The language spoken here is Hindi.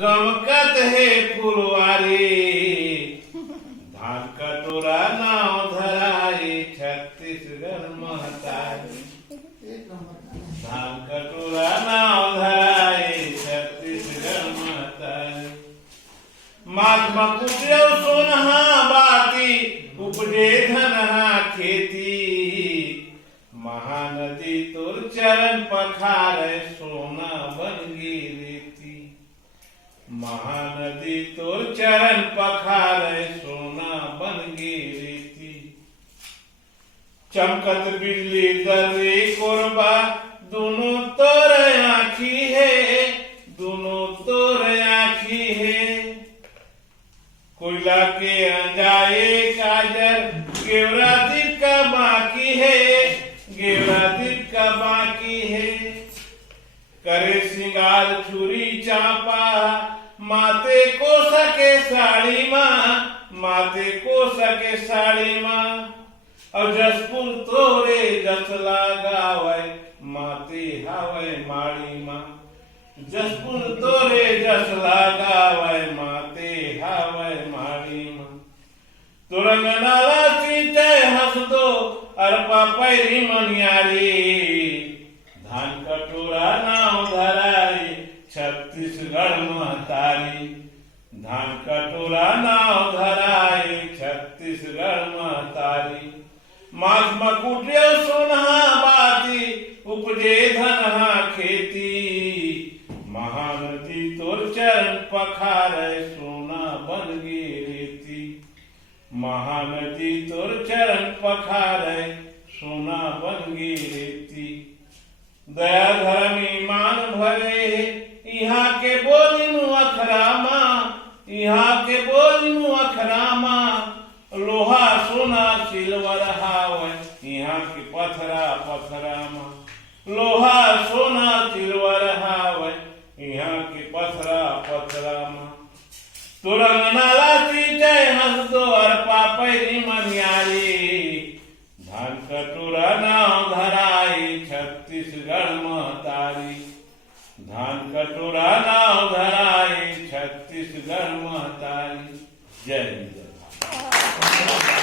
गमकत है फुलवारी। धान कटोरा नाव धराए छत्तीसगढ़ महतारी। धान कटोरा नाव धराए छत्तीसगढ़ महतारी। महात्मा कुटियो सोनहा बाती उपजे धनहा खेती। महानदी तोर चरण पखारे सोना बनगी रेती। महानदी तोर चरण पखारे सोना बनगी रेती। चमकत बिजली दर्रे कोरबा दोनों तोर आँखी है। दोनों तोर आँखी है। कोयला के अंजाए काजर गेवरा दीप का बाकी है। गेवरा दीप का बाकी है। करे सिंगार छुरी चापा माते को सके साड़ी माँ। माते को सके साड़ी माँ। और जसपुर तोरे जसला गावे माते हावे माड़ी माँ। जसपुर तोरे जसला गावे माते हावे माड़ी माँ। तुरंगनाला चीचे हंस दो अरपा पैरी मनियारी। धान कटोरा नाव धराई छत्तीसगढ़ महतारी। धान कटोरा नाव धराई छत्तीसगढ़ महतारी। माघ मकुटियो सोनहा बाती उपजे धनहा खेती। महानदी तोर चरण पखारे सोना बनगी रेती। महानदी तोर चरण पखारे सोना बनगी रेती। दया धर्म ईमान भरे यहाँ के बोलिनु अखरामा। यहाँ के बोलिनु अखरामा। लोहा सोना सिल्वर हावे यहाँ के पथरा पथरामा। लोहा सोना सिल्वर हावे यहाँ के पथरा पथरामा। तुरंगनाला चीचे हंस दो अरपा पैरी मनियारी। धान कटोरा नाव धराई छत्तीसगढ़ महतारी। धान कटोरा नाव धराई छत्तीसगढ़ महतारी। जय हिंद।